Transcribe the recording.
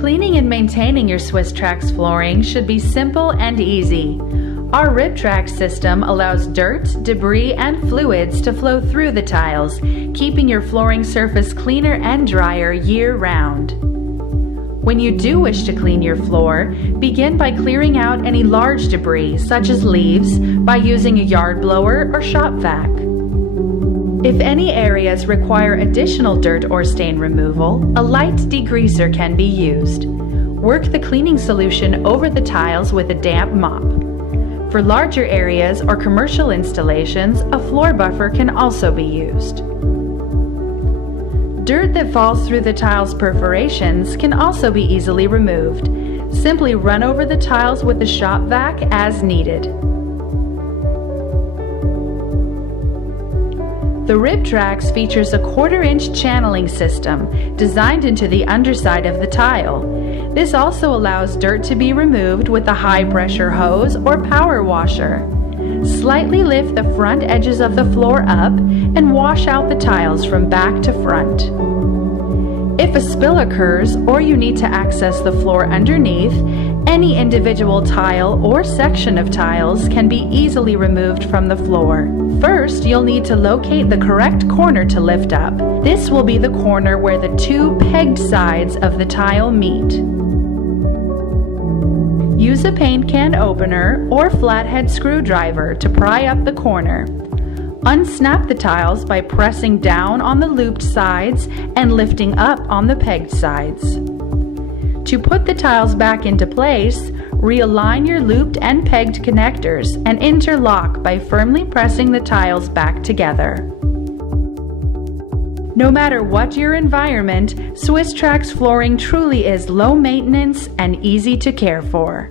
Cleaning and maintaining your Swisstrax flooring should be simple and easy. Our RipTrax system allows dirt, debris, and fluids to flow through the tiles, keeping your flooring surface cleaner and drier year-round. When you do wish to clean your floor, begin by clearing out any large debris, such as leaves, by using a yard blower or shop vac. If any areas require additional dirt or stain removal, a light degreaser can be used. Work the cleaning solution over the tiles with a damp mop. For larger areas or commercial installations, a floor buffer can also be used. Dirt that falls through the tile's perforations can also be easily removed. Simply run over the tiles with a shop vac as needed. The RipTrax features a 1/4-inch channeling system designed into the underside of the tile. This also allows dirt to be removed with a high-pressure hose or power washer. Slightly lift the front edges of the floor up and wash out the tiles from back to front. If a spill occurs or you need to access the floor underneath, any individual tile or section of tiles can be easily removed from the floor. First, you'll need to locate the correct corner to lift up. This will be the corner where the two pegged sides of the tile meet. Use a paint can opener or flathead screwdriver to pry up the corner. Unsnap the tiles by pressing down on the looped sides and lifting up on the pegged sides. To put the tiles back into place, realign your looped and pegged connectors and interlock by firmly pressing the tiles back together. No matter what your environment, Swisstrax flooring truly is low maintenance and easy to care for.